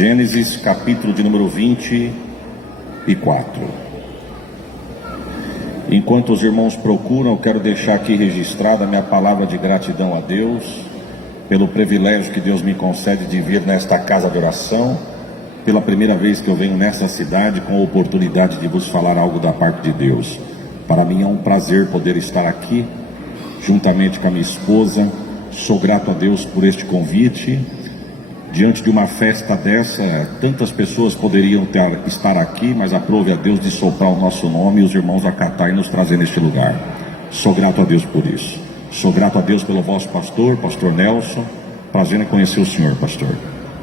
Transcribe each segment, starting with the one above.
Gênesis capítulo de número 24. Enquanto os irmãos procuram, eu quero deixar aqui registrada a minha palavra de gratidão a Deus pelo privilégio que Deus me concede de vir nesta casa de oração, pela primeira vez que eu venho nessa cidade com a oportunidade de vos falar algo da parte de Deus. Para mim é um prazer poder estar aqui juntamente com a minha esposa. Sou grato a Deus por este convite. Diante de uma festa dessa, tantas pessoas poderiam estar aqui, mas aprove a Deus de soprar o nosso nome e os irmãos acatar e nos trazer neste lugar. Sou grato a Deus por isso. Sou grato a Deus pelo vosso pastor, pastor Nelson. Prazer em conhecer o senhor, pastor.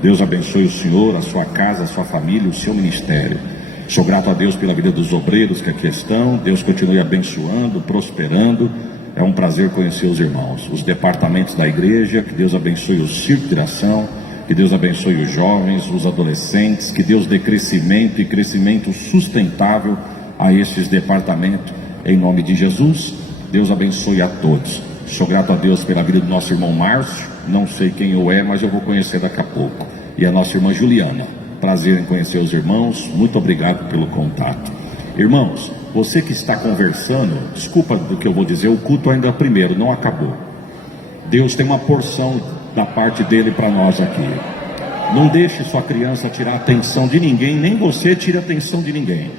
Deus abençoe o senhor, a sua casa, a sua família, o seu ministério. Sou grato a Deus pela vida dos obreiros que aqui estão. Deus continue abençoando, prosperando. É um prazer conhecer os irmãos, os departamentos da igreja. Que Deus abençoe o circo de ação. Que Deus abençoe os jovens, os adolescentes, que Deus dê crescimento e crescimento sustentável a estes departamentos, em nome de Jesus. Deus abençoe a todos. Sou grato a Deus pela vida do nosso irmão Márcio, não sei quem eu é, mas eu vou conhecer daqui a pouco. E a nossa irmã Juliana, prazer em conhecer os irmãos, muito obrigado pelo contato. Irmãos, você que está conversando, desculpa do que eu vou dizer, o culto ainda primeiro, não acabou. Deus tem uma porção da parte dele para nós aqui. Não deixe sua criança tirar a atenção de ninguém, nem você tire a atenção de ninguém.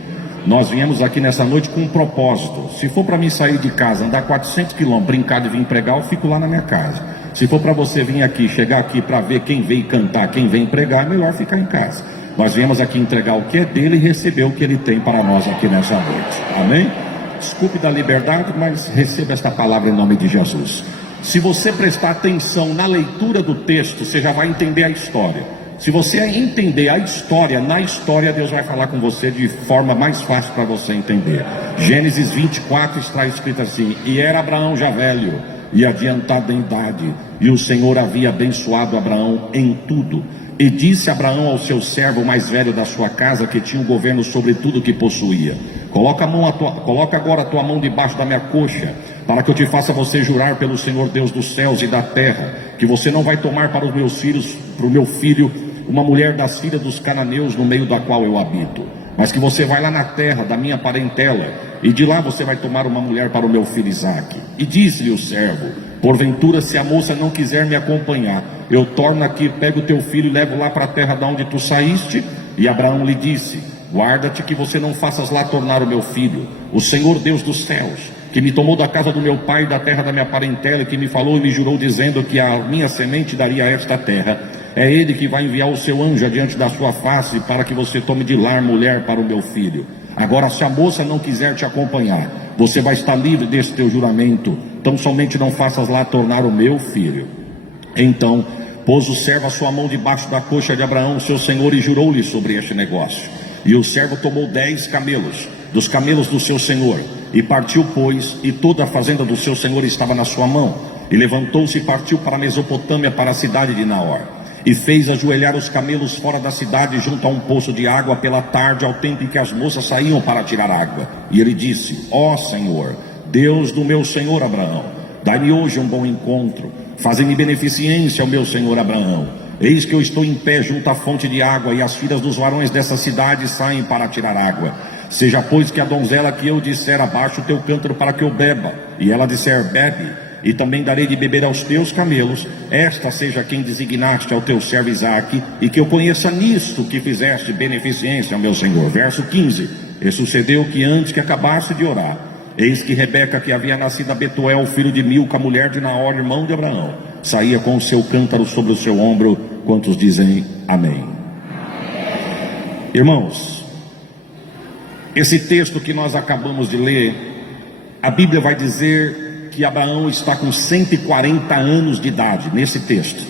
Nós viemos aqui nessa noite com um propósito. Se for para mim sair de casa, andar 400 quilômetros, brincar de vir pregar, eu fico lá na minha casa. Se for para você vir aqui, chegar aqui para ver quem vem cantar, quem vem pregar, é melhor ficar em casa. Nós viemos aqui entregar o que é dele e receber o que ele tem para nós aqui nessa noite. Amém? Desculpe da liberdade, mas receba esta palavra em nome de Jesus. Se você prestar atenção na leitura do texto, você já vai entender a história. Se você entender a história, na história Deus vai falar com você de forma mais fácil para você entender. Gênesis 24 está escrito assim: e era Abraão já velho e adiantado em idade, e o Senhor havia abençoado Abraão em tudo. E disse Abraão ao seu servo mais velho da sua casa, que tinha o governo sobre tudo que possuía: coloca agora a tua mão debaixo da minha coxa, para que eu te faça você jurar pelo Senhor Deus dos céus e da terra, que você não vai tomar para os meus filhos, para o meu filho, uma mulher das filhas dos cananeus no meio da qual eu habito, mas que você vai lá na terra da minha parentela, e de lá você vai tomar uma mulher para o meu filho Isaque. E disse-lhe o servo: porventura, se a moça não quiser me acompanhar, eu torno aqui, pego o teu filho e levo lá para a terra de onde tu saíste? E Abraão lhe disse: guarda-te que você não faças lá tornar o meu filho. O Senhor Deus dos céus, que me tomou da casa do meu pai, da terra da minha parentela, que me falou e me jurou, dizendo que a minha semente daria a esta terra, é ele que vai enviar o seu anjo adiante da sua face, para que você tome de lá mulher para o meu filho. Agora, se a moça não quiser te acompanhar, você vai estar livre desse teu juramento. Tão somente não faças lá tornar o meu filho. Então pôs o servo a sua mão debaixo da coxa de Abraão, seu senhor, e jurou-lhe sobre este negócio. E o servo tomou 10 camelos, dos camelos do seu senhor, e partiu, pois, e toda a fazenda do seu senhor estava na sua mão. E levantou-se e partiu para a Mesopotâmia, para a cidade de Naor. E fez ajoelhar os camelos fora da cidade, junto a um poço de água, pela tarde, ao tempo em que as moças saíam para tirar água. E ele disse: ó Senhor, Deus do meu senhor Abraão, dai-me hoje um bom encontro, faze-me beneficência ao meu senhor Abraão. Eis que eu estou em pé junto à fonte de água, e as filhas dos varões dessa cidade saem para tirar água. Seja, pois, que a donzela que eu disser: abaixa o teu cântaro para que eu beba, e ela disser: bebe, e também darei de beber aos teus camelos, esta seja quem designaste ao teu servo Isaque, e que eu conheça nisto que fizeste beneficência ao meu senhor. Verso 15. E sucedeu que antes que acabasse de orar, eis que Rebeca, que havia nascido a Betuel, filho de Milca, mulher de Naor, irmão de Abraão, saía com o seu cântaro sobre o seu ombro. Quantos dizem amém? Irmãos, esse texto que nós acabamos de ler, a Bíblia vai dizer que Abraão está com 140 anos de idade nesse texto.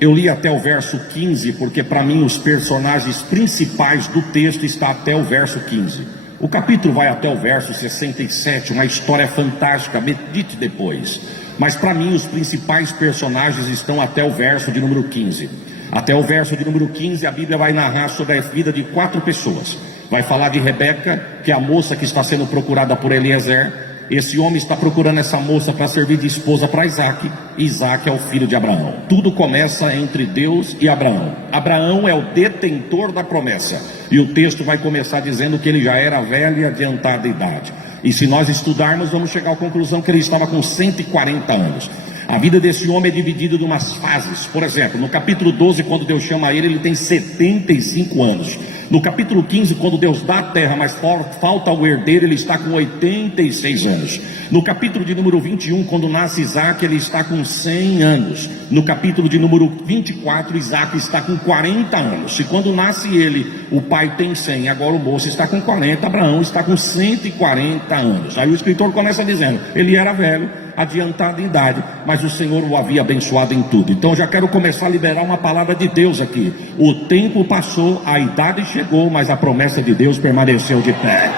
Eu li até o verso 15, porque para mim os personagens principais do texto estão até o verso 15. O capítulo vai até o verso 67, uma história fantástica, medite depois. Mas para mim os principais personagens estão até o verso de número 15. Até o verso de número 15 a Bíblia vai narrar sobre a vida de 4 pessoas. Vai falar de Rebeca, que é a moça que está sendo procurada por Eliezer. esse homem está procurando essa moça para servir de esposa para Isaac. Isaac é o filho de Abraão. Tudo começa entre Deus e Abraão. Abraão é o detentor da promessa, e o texto vai começar dizendo que ele já era velho e adiantado de idade. E se nós estudarmos, vamos chegar à conclusão que ele estava com 140 anos. A vida desse homem é dividida em umas fases. Por exemplo, no capítulo 12, quando Deus chama ele, ele tem 75 anos. No capítulo 15, quando Deus dá a terra, mas falta o herdeiro, ele está com 86 anos. No capítulo de número 21, quando nasce Isaac, ele está com 100 anos. No capítulo de número 24, Isaac está com 40 anos. E quando nasce ele, o pai tem 100, agora o moço está com 40, Abraão está com 140 anos. Aí o escritor começa dizendo, ele era velho, adiantado em idade, mas o Senhor o havia abençoado em tudo. Então eu já quero começar a liberar uma palavra de Deus aqui. O tempo passou, a idade chegou, mas a promessa de Deus permaneceu de pé.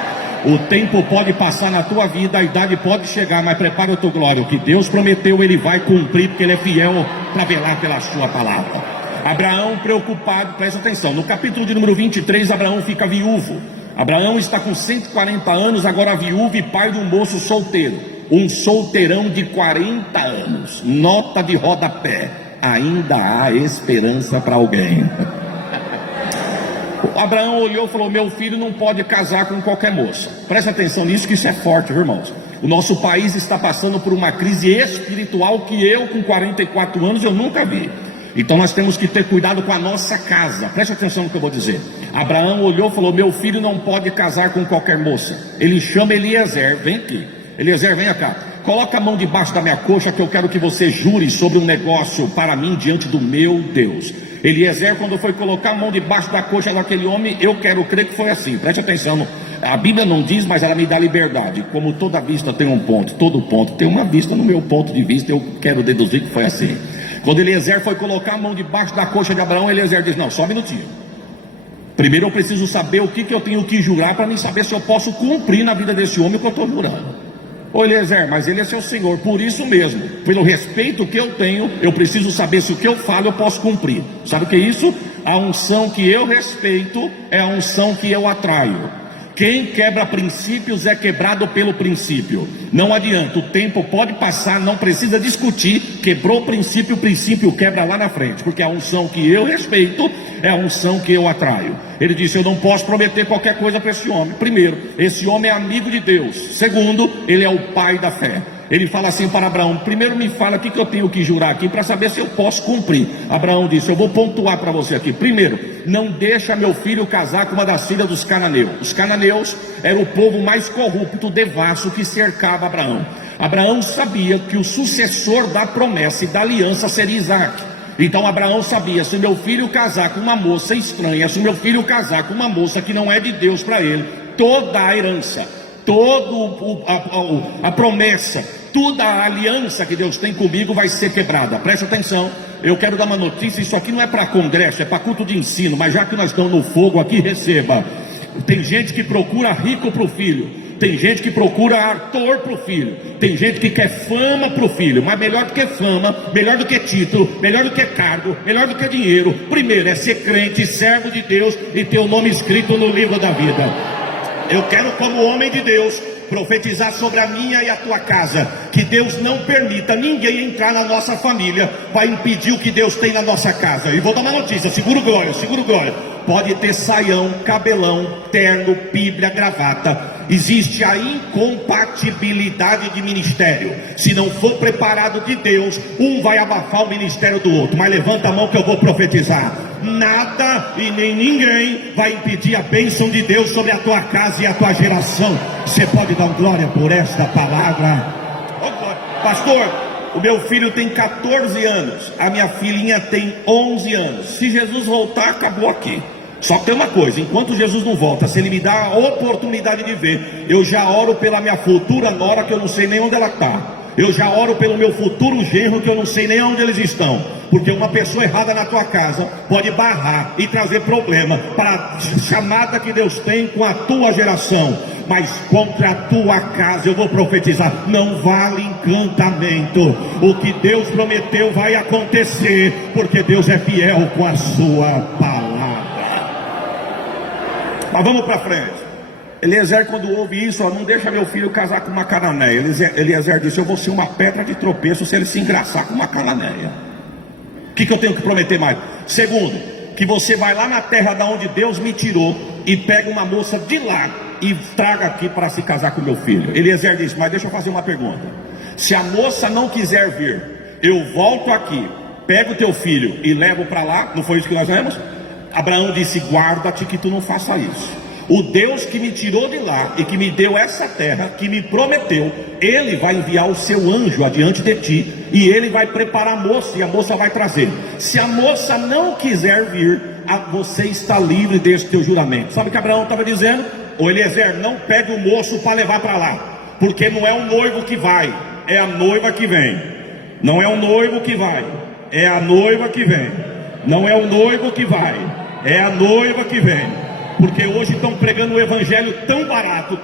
O tempo pode passar na tua vida, a idade pode chegar, mas prepara a tua glória. O que Deus prometeu, Ele vai cumprir, porque Ele é fiel para velar pela sua palavra. Abraão preocupado, presta atenção, no capítulo de número 23, Abraão fica viúvo. Abraão está com 140 anos, agora viúvo e pai de um moço solteiro. Um solteirão de 40 anos. Nota de rodapé: ainda há esperança para alguém. Abraão olhou e falou: meu filho não pode casar com qualquer moça. Presta atenção nisso, que isso é forte, viu, irmãos? O nosso país está passando por uma crise espiritual que eu, com 44 anos, eu nunca vi. Então nós temos que ter cuidado com a nossa casa. Presta atenção no que eu vou dizer. Abraão olhou e falou: meu filho não pode casar com qualquer moça. Ele chama Eliezer, vem aqui. Eliezer, venha cá, coloca a mão debaixo da minha coxa, que eu quero que você jure sobre um negócio para mim diante do meu Deus. Eliezer, quando foi colocar a mão debaixo da coxa daquele homem, eu quero crer que foi assim. Preste atenção, a Bíblia não diz, mas ela me dá liberdade. Como toda vista tem um ponto, todo ponto tem uma vista. No meu ponto de vista, eu quero deduzir que foi assim. Quando Eliezer foi colocar a mão debaixo da coxa de Abraão, Eliezer diz: não, só um minutinho. Primeiro eu preciso saber o que eu tenho que jurar, para mim saber se eu posso cumprir na vida desse homem o que eu estou jurando. Ô Eliezer, mas ele é seu senhor, por isso mesmo, pelo respeito que eu tenho, eu preciso saber se o que eu falo eu posso cumprir. Sabe o que é isso? A unção que eu respeito é a unção que eu atraio. Quem quebra princípios é quebrado pelo princípio. Não adianta, o tempo pode passar, não precisa discutir. Quebrou o princípio quebra lá na frente, porque a unção que eu respeito é a unção que eu atraio. Ele disse: eu não posso prometer qualquer coisa para esse homem. Primeiro, esse homem é amigo de Deus. Segundo, ele é o pai da fé. Ele fala assim para Abraão: primeiro me fala o que eu tenho que jurar aqui, para saber se eu posso cumprir. Abraão disse: eu vou pontuar para você aqui. Primeiro, não deixa meu filho casar com uma das filhas dos cananeus. Os cananeus eram o povo mais corrupto, devasso, que cercava Abraão. Abraão sabia que o sucessor da promessa e da aliança seria Isaac. Então Abraão sabia: se meu filho casar com uma moça estranha, se meu filho casar com uma moça que não é de Deus para ele, toda a herança, toda a promessa, toda a aliança que Deus tem comigo vai ser quebrada. Presta atenção, eu quero dar uma notícia. Isso aqui não é para congresso, é para culto de ensino, mas já que nós estamos no fogo aqui, receba. Tem gente que procura rico para o filho, tem gente que procura ator para o filho, tem gente que quer fama para o filho. Mas melhor do que fama, melhor do que título, melhor do que cargo, melhor do que dinheiro, primeiro é ser crente, servo de Deus e ter o nome escrito no livro da vida. Eu quero, como homem de Deus, profetizar sobre a minha e a tua casa, que Deus não permita ninguém entrar na nossa família para impedir o que Deus tem na nossa casa. E vou dar uma notícia: seguro glória, seguro glória. Pode ter saião, cabelão, terno, bíblia, gravata. Existe a incompatibilidade de ministério. Se não for preparado de Deus, um vai abafar o ministério do outro. Mas levanta a mão que eu vou profetizar: nada e nem ninguém vai impedir a bênção de Deus sobre a tua casa e a tua geração. Você pode dar glória por esta palavra? Oh, pastor, o meu filho tem 14 anos, a minha filhinha tem 11 anos. Se Jesus voltar, acabou aqui. Só que tem uma coisa: enquanto Jesus não volta, se Ele me dá a oportunidade de ver, eu já oro pela minha futura nora, que eu não sei nem onde ela está. Eu já oro pelo meu futuro genro, que eu não sei nem onde eles estão. Porque uma pessoa errada na tua casa pode barrar e trazer problema para a chamada que Deus tem com a tua geração. Mas contra a tua casa eu vou profetizar: não vale encantamento. O que Deus prometeu vai acontecer, porque Deus é fiel com a sua palavra. Mas vamos para frente. Eliezer, quando ouve isso, não deixa meu filho casar com uma cananeia. Eliezer disse: eu vou ser uma pedra de tropeço se ele se engraçar com uma cananeia. O que eu tenho que prometer mais? Segundo, que você vai lá na terra da onde Deus me tirou e pega uma moça de lá e traga aqui para se casar com meu filho. Eliezer disse: mas deixa eu fazer uma pergunta. Se a moça não quiser vir, eu volto aqui, pego o teu filho e levo para lá. Não foi isso que nós lemos? Abraão disse: guarda-te que tu não faça isso. O Deus que me tirou de lá e que me deu essa terra, que me prometeu, Ele vai enviar o seu anjo adiante de ti, e ele vai preparar a moça, e a moça vai trazer. Se a moça não quiser vir, você está livre desse teu juramento. Sabe o que Abraão estava dizendo? Ô Eliezer, não pegue o moço para levar para lá, porque não é o noivo que vai, é a noiva que vem. Não é o noivo que vai, é a noiva que vem. Não é o noivo que vai, é a noiva que vem. Porque hoje estão pregando um evangelho tão barato,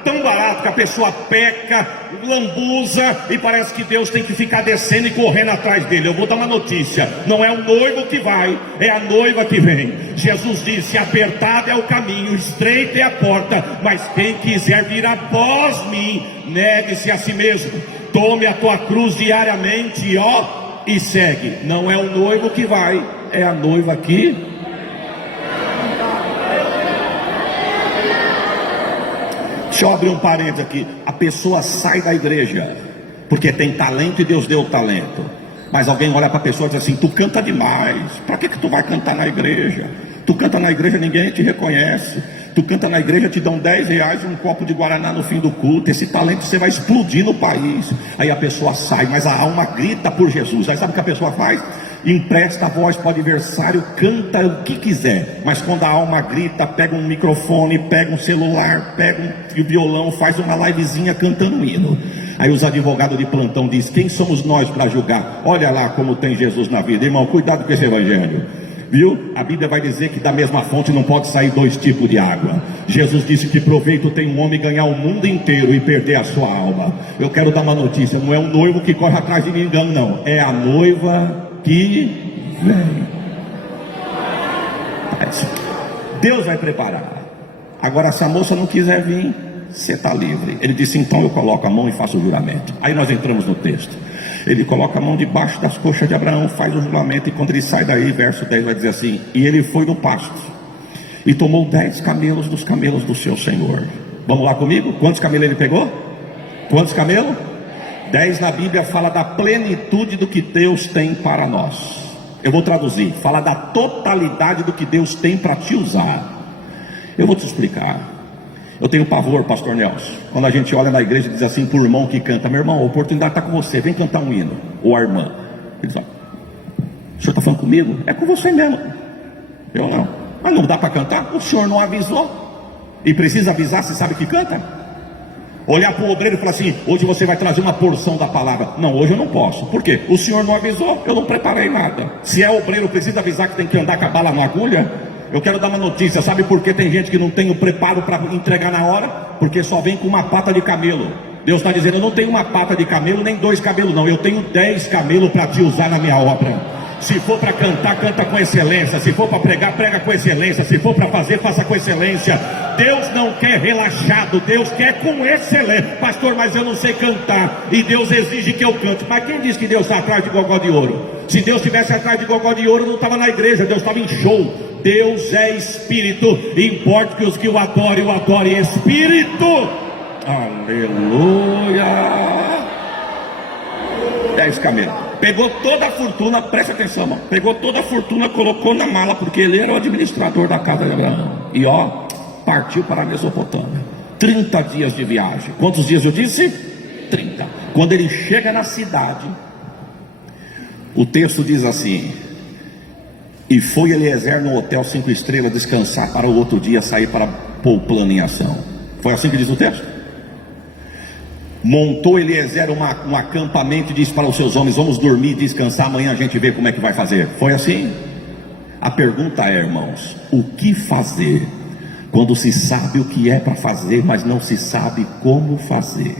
que a pessoa peca, lambuza, e parece que Deus tem que ficar descendo e correndo atrás dele. Eu vou dar uma notícia: não é o noivo que vai, é a noiva que vem. Jesus disse: apertado é o caminho, estreita é a porta, mas quem quiser vir após mim, negue-se a si mesmo, tome a tua cruz diariamente, e segue. Não é o noivo que vai, é a noiva que... Deixa eu abrir um parênteses aqui. A pessoa sai da igreja porque tem talento e Deus deu o talento, mas alguém olha para a pessoa e diz assim: tu canta demais, para que tu vai cantar na igreja? Tu canta na igreja, ninguém te reconhece. Tu canta na igreja, te dão R$10 e um copo de Guaraná no fim do culto. Esse talento você vai explodir no país. Aí a pessoa sai, mas a alma grita por Jesus. Aí sabe o que a pessoa faz? Empresta a voz para o adversário, canta o que quiser, mas quando a alma grita, pega um microfone, pega um celular, pega um violão, faz uma livezinha cantando um hino. Aí os advogados de plantão dizem: quem somos nós para julgar? Olha lá como tem Jesus na vida. Irmão, cuidado com esse evangelho, viu? A Bíblia vai dizer que da mesma fonte não pode sair dois tipos de água. Jesus disse: que proveito tem um homem ganhar o mundo inteiro e perder a sua alma. Eu quero dar uma notícia: não é um noivo que corre atrás de ninguém, não, é a noiva que vem. Deus vai preparar. Agora, se a moça não quiser vir, você está livre. Ele disse: então eu coloco a mão e faço o juramento. Aí nós entramos no texto. Ele coloca a mão debaixo das coxas de Abraão, faz o juramento, e quando ele sai daí, verso 10 vai dizer assim: e ele foi no pasto e tomou 10 camelos dos camelos do seu senhor. Vamos lá comigo? Quantos camelos ele pegou? Quantos camelos? 10 na Bíblia fala da plenitude do que Deus tem para nós. Eu vou traduzir, fala da totalidade do que Deus tem para te usar. Eu vou te explicar. Eu tenho pavor, pastor Nelson, quando a gente olha na igreja e diz assim para o irmão que canta: meu irmão, a oportunidade está com você, vem cantar um hino. Ou a irmã, ele diz: o senhor está falando comigo? É com você mesmo. Eu não. Mas não dá para cantar? O senhor não avisou. E precisa avisar se sabe que canta? Olhar para o obreiro e falar assim: hoje você vai trazer uma porção da palavra. Não, hoje eu não posso. Por quê? O senhor não avisou, eu não preparei nada. Se é obreiro, precisa avisar que tem que andar com a bala na agulha. Eu quero dar uma notícia: sabe por que tem gente que não tem o preparo para entregar na hora? Porque só vem com uma pata de camelo. Deus está dizendo: eu não tenho uma pata de camelo, nem 2 camelos não, eu tenho 10 camelos para te usar na minha obra. Se for para cantar, canta com excelência. Se for para pregar, prega com excelência. Se for para fazer, faça com excelência. Deus não quer relaxado, Deus quer com excelência. Pastor, mas eu não sei cantar, e Deus exige que eu cante. Mas quem disse que Deus está atrás de gogó de ouro? Se Deus estivesse atrás de gogó de ouro, não estava na igreja, Deus estava em show. Deus é espírito, e importa que os que o adorem em espírito. Aleluia. 10 camelos. Pegou toda a fortuna, presta atenção, mano. Pegou toda a fortuna, colocou na mala, porque ele era o administrador da casa de Abraão. E partiu para a Mesopotâmia. 30 dias de viagem. Quantos dias eu disse? 30. Quando ele chega na cidade, o texto diz assim: e foi Eliezer no hotel 5 estrelas descansar, para o outro dia sair para pôr o plano em ação. Foi assim que diz o texto? Montou Eliezer um acampamento e disse para os seus homens: vamos dormir e descansar, amanhã a gente vê como é que vai fazer. Foi assim? A pergunta é, irmãos, o que fazer quando se sabe o que é para fazer, mas não se sabe como fazer?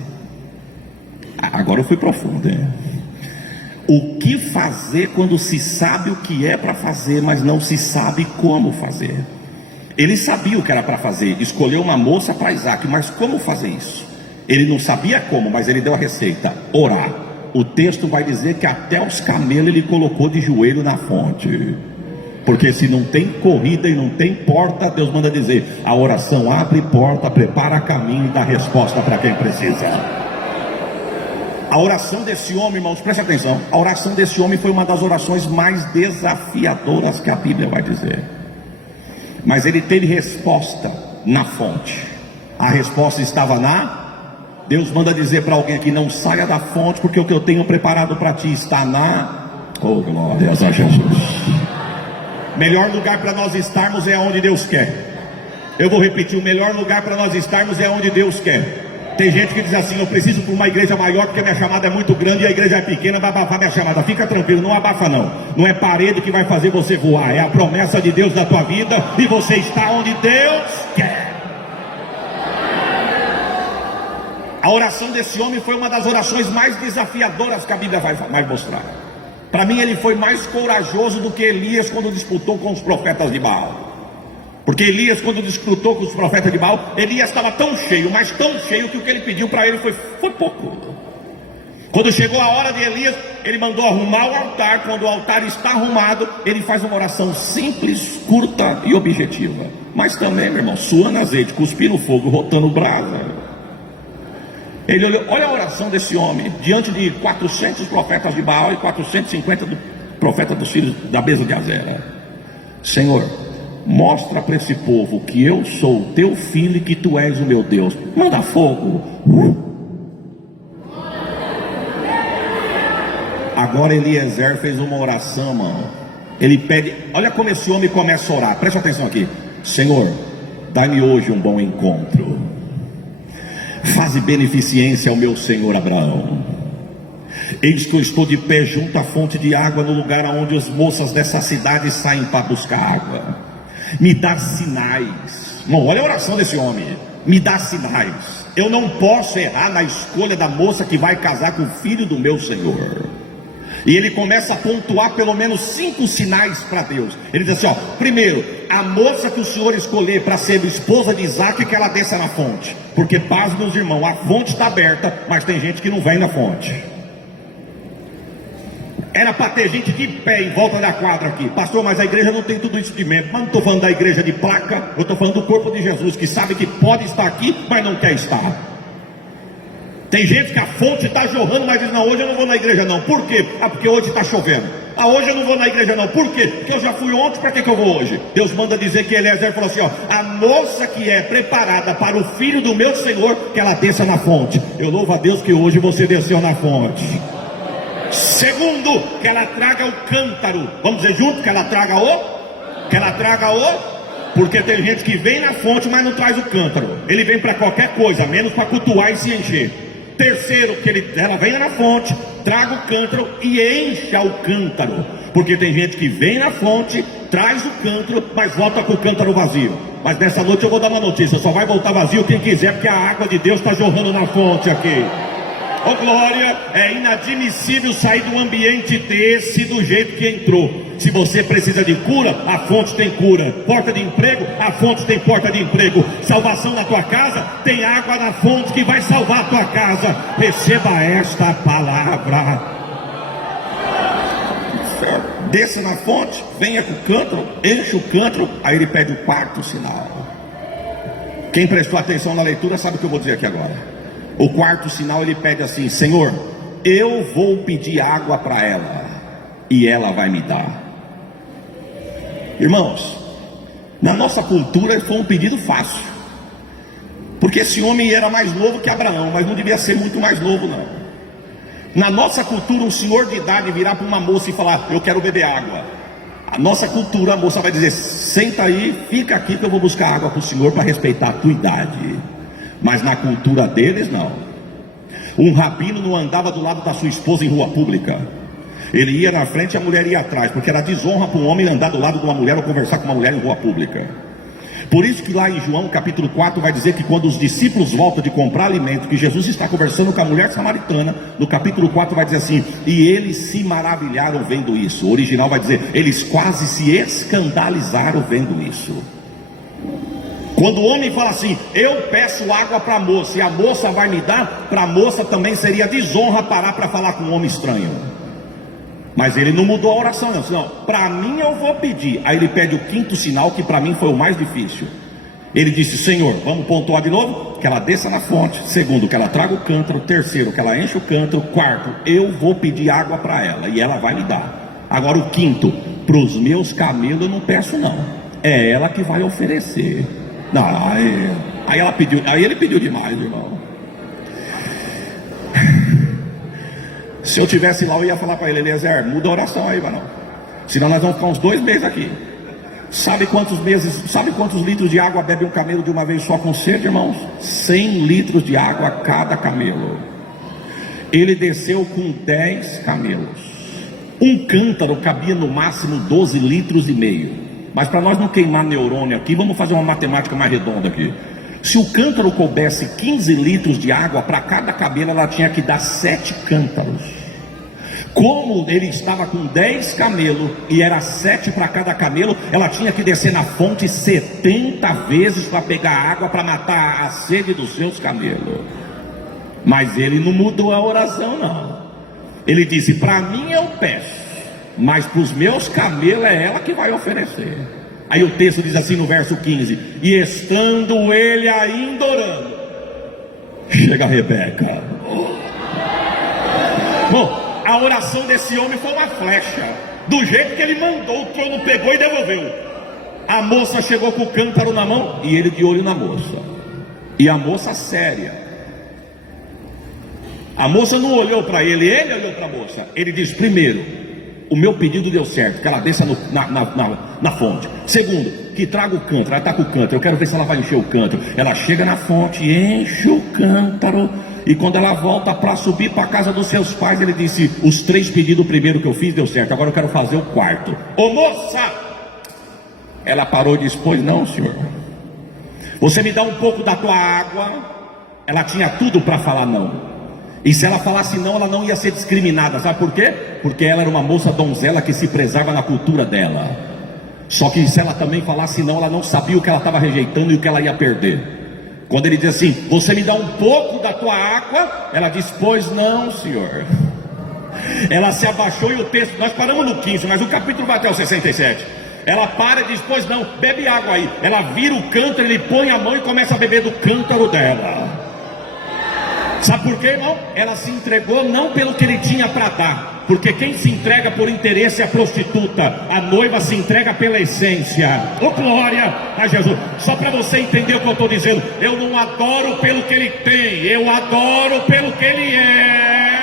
Agora eu fui profundo, hein? O que fazer quando se sabe o que é para fazer, mas não se sabe como fazer? Ele sabia o que era para fazer, escolheu uma moça para Isaac, mas como fazer isso? Ele não sabia como, mas ele deu a receita: orar. O texto vai dizer que até os camelos ele colocou de joelho na fonte, porque se não tem corrida e não tem porta, Deus manda dizer: a oração abre porta, prepara caminho e dá resposta para quem precisa. A oração desse homem, irmãos, preste atenção, a oração desse homem foi uma das orações mais desafiadoras que a Bíblia vai dizer, mas ele teve resposta na fonte. A resposta estava na... Deus manda dizer para alguém aqui: não saia da fonte, porque o que eu tenho preparado para ti está na... Oh, glória a Jesus. Melhor lugar para nós estarmos é onde Deus quer. Eu vou repetir: o melhor lugar para nós estarmos é onde Deus quer. Tem gente que diz assim: eu preciso para uma igreja maior porque minha chamada é muito grande e a igreja é pequena, vai abafar minha chamada. Fica tranquilo, não abafa não. Não é parede que vai fazer você voar, é a promessa de Deus na tua vida, e você está onde Deus quer. A oração desse homem foi uma das orações mais desafiadoras que a Bíblia vai mostrar. Para mim, ele foi mais corajoso do que Elias quando disputou com os profetas de Baal. Porque Elias, quando disputou com os profetas de Baal, Elias estava tão cheio, mas tão cheio, que o que ele pediu para ele foi pouco. Quando chegou a hora de Elias, ele mandou arrumar o altar. Quando o altar está arrumado, ele faz uma oração simples, curta e objetiva. Mas também, meu irmão, suando azeite, cuspindo fogo, rotando brasa. Ele olhou, olha a oração desse homem, diante de 400 profetas de Baal e 450 do profeta dos filhos da mesa de Azera: Senhor, mostra para esse povo que eu sou o teu filho e que tu és o meu Deus. Manda fogo. Agora Eliezer fez uma oração, mano. Ele pede, olha como esse homem começa a orar, presta atenção aqui: Senhor, dai-me hoje um bom encontro. Faze beneficência ao meu senhor Abraão. Eis que eu estou de pé junto à fonte de água, no lugar onde as moças dessa cidade saem para buscar água. Me dá sinais. Não, olha a oração desse homem. Me dá sinais. Eu não posso errar na escolha da moça que vai casar com o filho do meu senhor. E ele começa a pontuar pelo menos 5 sinais para Deus. Ele diz assim: ó, primeiro, a moça que o Senhor escolher para ser esposa de Isaac, que ela desça na fonte. Porque, paz, meus irmãos, a fonte está aberta, mas tem gente que não vem na fonte. Era para ter gente de pé em volta da quadra aqui. Pastor, mas a igreja não tem tudo isso de membro. Mas não estou falando da igreja de placa, eu estou falando do corpo de Jesus, que sabe que pode estar aqui, mas não quer estar. Tem gente que a fonte está jorrando, mas diz: não, hoje eu não vou na igreja não. Por quê? Ah, porque hoje está chovendo. Ah, hoje eu não vou na igreja não. Por quê? Porque eu já fui ontem, para que eu vou hoje? Deus manda dizer que Eliezer falou assim: ó, a moça que é preparada para o filho do meu Senhor, que ela desça na fonte. Eu louvo a Deus que hoje você desceu na fonte. Segundo, que ela traga o cântaro. Vamos dizer junto? Que ela traga o... Porque tem gente que vem na fonte, mas não traz o cântaro. Ele vem para qualquer coisa, menos para cultuar e se encher. Terceiro, que ela venha na fonte, traga o cântaro e encha o cântaro. Porque tem gente que vem na fonte, traz o cântaro, mas volta com o cântaro vazio. Mas nessa noite eu vou dar uma notícia: só vai voltar vazio quem quiser, porque a água de Deus está jorrando na fonte aqui. Oh glória, é inadmissível sair de um ambiente desse do jeito que entrou. Se você precisa de cura, a fonte tem cura. Porta de emprego, a fonte tem porta de emprego. Salvação na tua casa, tem água na fonte que vai salvar a tua casa. Receba esta palavra. Desça na fonte, venha com o cântaro, enche o cântaro. Aí ele pede o 4º sinal. Quem prestou atenção na leitura sabe o que eu vou dizer aqui agora. O 4º sinal, ele pede assim: Senhor, eu vou pedir água para ela e ela vai me dar. Irmãos, na nossa cultura foi um pedido fácil, porque esse homem era mais novo que Abraão, mas não devia ser muito mais novo não. Na nossa cultura, um senhor de idade virar para uma moça e falar: eu quero beber água. A nossa cultura, a moça vai dizer: senta aí, fica aqui que eu vou buscar água para o senhor, para respeitar a tua idade. Mas na cultura deles não. Um rabino não andava do lado da sua esposa em rua pública. Ele ia na frente e a mulher ia atrás, porque era desonra para um homem andar do lado de uma mulher ou conversar com uma mulher em rua pública. Por isso que lá em João capítulo 4 vai dizer que quando os discípulos voltam de comprar alimento, que Jesus está conversando com a mulher samaritana, no capítulo 4 vai dizer assim: e eles se maravilharam vendo isso. O original vai dizer: eles quase se escandalizaram vendo isso. Quando o homem fala assim, eu peço água para a moça e a moça vai me dar, para a moça também seria desonra parar para falar com um homem estranho. Mas ele não mudou a oração, não. Senão, para mim eu vou pedir. Aí ele pede o quinto sinal, que para mim foi o mais difícil. Ele disse, Senhor, vamos pontuar de novo? Que ela desça na fonte. Segundo, que ela traga o cântaro. Terceiro, que ela enche o cântaro. Quarto, eu vou pedir água para ela e ela vai me dar. Agora o quinto, para os meus camelos eu não peço não. É ela que vai oferecer. Não, aí ela pediu, aí ele pediu demais, irmão. Se eu tivesse lá, eu ia falar para ele, Eliezer, muda a oração aí, varão. Senão nós vamos ficar uns 2 meses aqui. Sabe quantos litros de água bebe um camelo de uma vez só com sede, irmãos? 100 litros de água a cada camelo. Ele desceu com 10 camelos. Um cântaro cabia no máximo 12 litros e meio. Mas para nós não queimar neurônio aqui, vamos fazer uma matemática mais redonda aqui. Se o cântaro coubesse 15 litros de água para cada camelo, ela tinha que dar 7 cântaros. Como ele estava com 10 camelos e era 7 para cada camelo, ela tinha que descer na fonte 70 vezes para pegar água para matar a sede dos seus camelos. Mas ele não mudou a oração, não. Ele disse, para mim eu peço, mas para os meus camelos é ela que vai oferecer. Aí o texto diz assim no verso 15: e estando ele ainda orando, chega a Rebeca. Bom, a oração desse homem foi uma flecha. Do jeito que ele mandou, o trono pegou e devolveu. A moça chegou com o cântaro na mão e ele de olho na moça. E a moça séria. A moça não olhou para ele, ele olhou para a moça. Ele diz, primeiro, o meu pedido deu certo, que ela desça na fonte. Segundo, que traga o cântaro. Ela está com o cântaro, eu quero ver se ela vai encher o cântaro. Ela chega na fonte, enche o cântaro. E quando ela volta para subir para a casa dos seus pais, ele disse, os 3 pedidos primeiro que eu fiz deu certo, agora eu quero fazer o quarto. Ô moça! Ela parou e disse, pois não, senhor. Você me dá um pouco da tua água? Ela tinha tudo para falar não. E se ela falasse não, ela não ia ser discriminada. Sabe por quê? Porque ela era uma moça donzela que se prezava na cultura dela. Só que se ela também falasse não, ela não sabia o que ela estava rejeitando e o que ela ia perder. Quando ele diz assim, você me dá um pouco da tua água? Ela diz, pois não, senhor. Ela se abaixou e o texto, nós paramos no 15, mas o capítulo vai até o 67. Ela para e diz, pois não, bebe água aí. Ela vira o cântaro, ele põe a mão e começa a beber do cântaro dela. Sabe por quê, irmão? Ela se entregou não pelo que ele tinha para dar, porque quem se entrega por interesse é a prostituta. A noiva se entrega pela essência. Oh glória a Jesus. Só para você entender o que eu estou dizendo, eu não adoro pelo que ele tem, eu adoro pelo que ele é.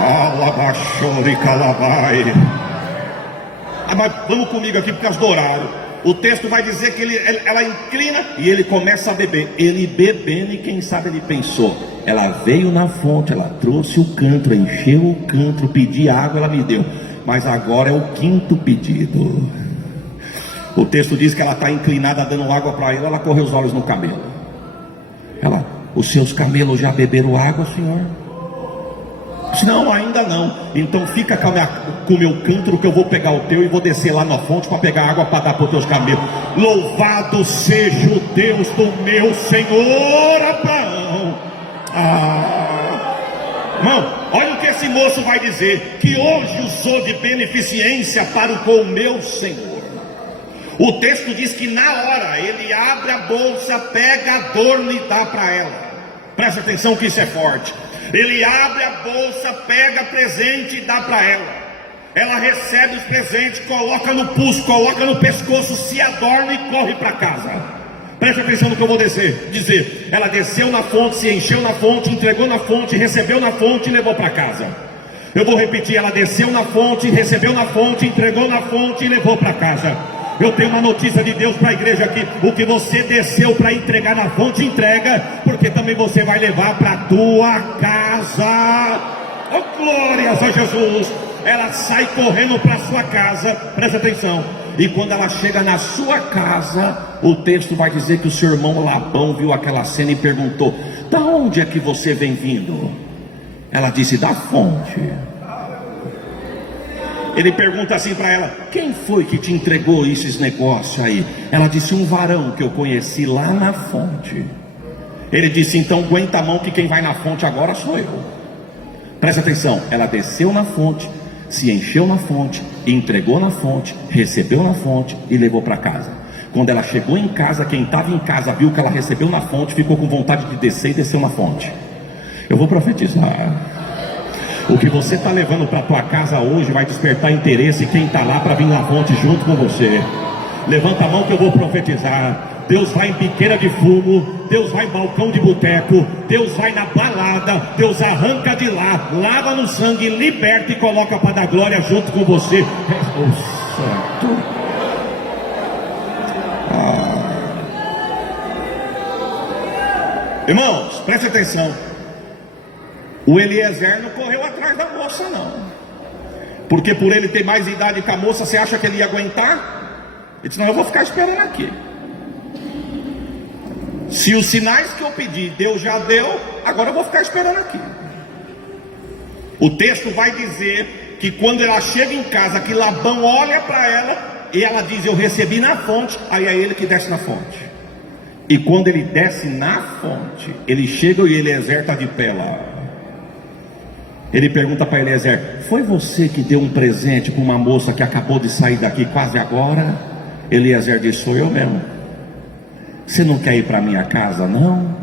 Alabachori calabai. Mas vamos comigo aqui por causa do horário. O texto vai dizer que ela inclina e ele começa a beber. Ele bebendo e quem sabe ele pensou, ela veio na fonte, ela trouxe o cântaro, encheu o cântaro, pedi água, ela me deu. Mas agora é o 5º pedido. O texto diz que ela está inclinada dando água para ele, ela corre os olhos no camelo. Ela, os seus camelos já beberam água, senhor? Não, ainda não. Então fica com o meu cântaro que eu vou pegar o teu e vou descer lá na fonte para pegar água para dar para os teus camelos. Louvado seja o Deus do meu Senhor Abraão. Irmão, olha o que esse moço vai dizer, que hoje usou de beneficência para com o meu Senhor. O texto diz que na hora ele abre a bolsa, pega a adorno e dá para ela. Presta atenção que isso é forte. Ele abre a bolsa, pega presente e dá para ela. Ela recebe os presentes, coloca no pulso, coloca no pescoço, se adorna e corre para casa. Preste atenção no que eu vou dizer. Ela desceu na fonte, se encheu na fonte, entregou na fonte, recebeu na fonte e levou para casa. Eu vou repetir, ela desceu na fonte, recebeu na fonte, entregou na fonte e levou para casa. Eu tenho uma notícia de Deus para a igreja aqui. O que você desceu para entregar na fonte, entrega, porque também você vai levar para a tua casa. Oh glórias a Jesus. Ela sai correndo para a sua casa, presta atenção. E quando ela chega na sua casa, o texto vai dizer que o seu irmão Labão viu aquela cena e perguntou, da onde é que você vem vindo? Ela disse, da fonte. Ele pergunta assim para ela: quem foi que te entregou esses negócios aí? Ela disse: um varão que eu conheci lá na fonte. Ele disse: então aguenta a mão que quem vai na fonte agora sou eu. Presta atenção, ela desceu na fonte, se encheu na fonte, entregou na fonte, recebeu na fonte e levou para casa. Quando ela chegou em casa, quem estava em casa viu que ela recebeu na fonte, ficou com vontade de descer e desceu na fonte. Eu vou profetizar. O que você está levando para a tua casa hoje vai despertar interesse em quem está lá para vir na fonte junto com você. Levanta a mão que eu vou profetizar. Deus vai em biqueira de fumo, Deus vai em balcão de boteco, Deus vai na balada, Deus arranca de lá, lava no sangue, liberta e coloca para dar glória junto com você. Irmãos, preste atenção. O Eliezer não correu atrás da moça não, porque por ele ter mais idade que a moça, você acha que ele ia aguentar? Ele disse: não, eu vou ficar esperando aqui. Se os sinais que eu pedi Deus já deu, agora eu vou ficar esperando aqui. O texto vai dizer que quando ela chega em casa, que Labão olha para ela e ela diz: eu recebi na fonte. Aí é ele que desce na fonte. E quando ele desce na fonte, ele chega e Eliezer está de pé lá. Ele pergunta para Eliezer: foi você que deu um presente para uma moça que acabou de sair daqui quase agora? Eliezer diz: sou eu mesmo. Você não quer ir para minha casa não?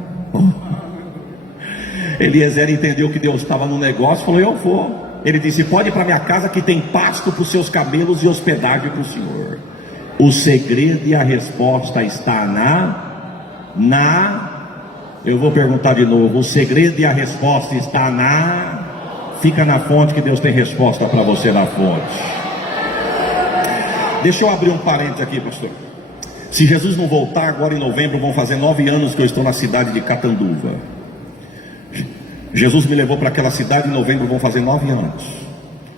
Eliezer entendeu que Deus estava no negócio, falou: eu vou. Ele disse: pode ir para minha casa que tem pasto para os seus camelos e hospedagem para o senhor. O segredo e a resposta está eu vou perguntar de novo. O segredo e a resposta está fica na fonte que Deus tem resposta para você na fonte. Deixa eu abrir um parênteses aqui, pastor. Se Jesus não voltar agora em novembro, vão fazer 9 anos que eu estou na cidade de Catanduva. Jesus me levou para aquela cidade em novembro, vão fazer 9 anos.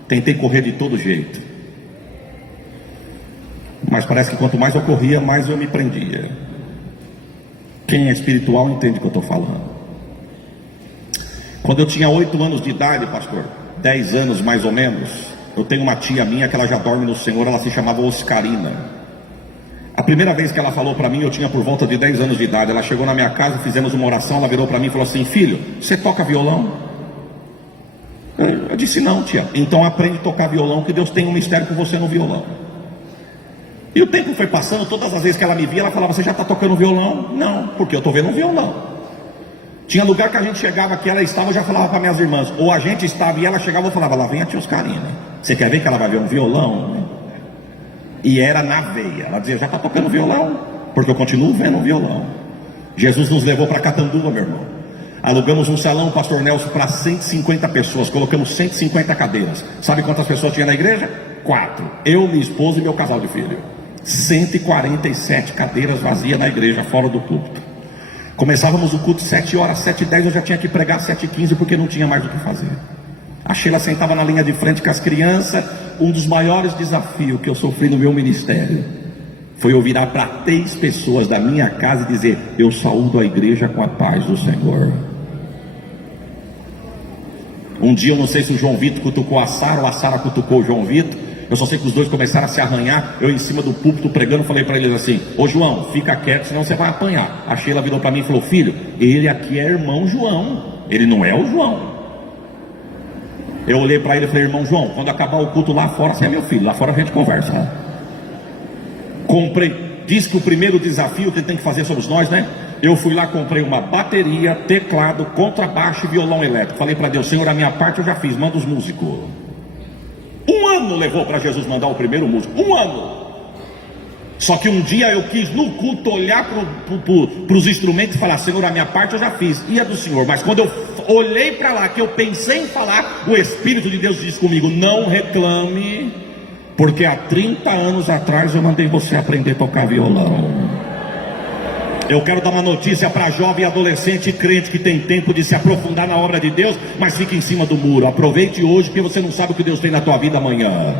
Tentei correr de todo jeito, mas parece que quanto mais eu corria, mais eu me prendia. Quem é espiritual entende o que eu estou falando. Quando eu tinha 8 anos de idade, pastor, 10 anos mais ou menos, eu tenho uma tia minha que ela já dorme no Senhor, ela se chamava Oscarina. A primeira vez que ela falou para mim, eu tinha por volta de 10 anos de idade. Ela chegou na minha casa, fizemos uma oração, ela virou para mim e falou assim: filho, você toca violão? Eu disse: não, tia. Então aprende a tocar violão, que Deus tem um mistério com você no violão. E o tempo foi passando, todas as vezes que ela me via, ela falava: você já está tocando violão? Não, porque eu estou vendo um violão. Tinha lugar que a gente chegava, que ela estava, eu já falava para minhas irmãs, ou a gente estava e ela chegava, eu falava: lá vem a tia Oscarina, você quer ver que ela vai ver um violão? E era na veia. Ela dizia: já está tocando violão? Porque eu continuo vendo um violão. Jesus nos levou para Catanduva, meu irmão. Alugamos um salão, pastor Nelson, para 150 pessoas. Colocamos 150 cadeiras. Sabe quantas pessoas tinha na igreja? 4. Eu, minha esposa e meu casal de filho. 147 cadeiras vazias na igreja, fora do culto. Começávamos o culto 7 horas, 7h10 eu já tinha que pregar 7h15, porque não tinha mais o que fazer. A Sheila sentava na linha de frente com as crianças. Um dos maiores desafios que eu sofri no meu ministério foi eu virar para 3 pessoas da minha casa e dizer: eu saúdo a igreja com a paz do Senhor. Um dia eu não sei se o João Vitor cutucou a Sara ou a Sara cutucou o João Vitor. Eu só sei que os dois começaram a se arranhar. Eu em cima do púlpito pregando, falei para eles assim: ô João, fica quieto, senão você vai apanhar. A Sheila virou para mim e falou: filho, ele aqui é irmão João, ele não é o João. Eu olhei para ele e falei: irmão João, quando acabar o culto lá fora, você é meu filho, lá fora a gente conversa. Comprei, diz que o primeiro desafio que ele tem que fazer somos nós, né? Eu fui lá, comprei uma bateria, teclado, contrabaixo e violão elétrico. Falei para Deus: Senhor, a minha parte eu já fiz, manda os músicos. 1 ano levou para Jesus mandar o primeiro músico, 1 ano. Só que um dia eu quis no culto olhar para os instrumentos e falar: Senhor, a minha parte eu já fiz, e a do Senhor. Mas quando eu olhei para lá, que eu pensei em falar, o Espírito de Deus disse comigo: não reclame, porque há 30 anos atrás eu mandei você aprender a tocar violão. Eu quero dar uma notícia para jovem, adolescente e crente que tem tempo de se aprofundar na obra de Deus, mas fica em cima do muro. Aproveite hoje, porque você não sabe o que Deus tem na tua vida amanhã.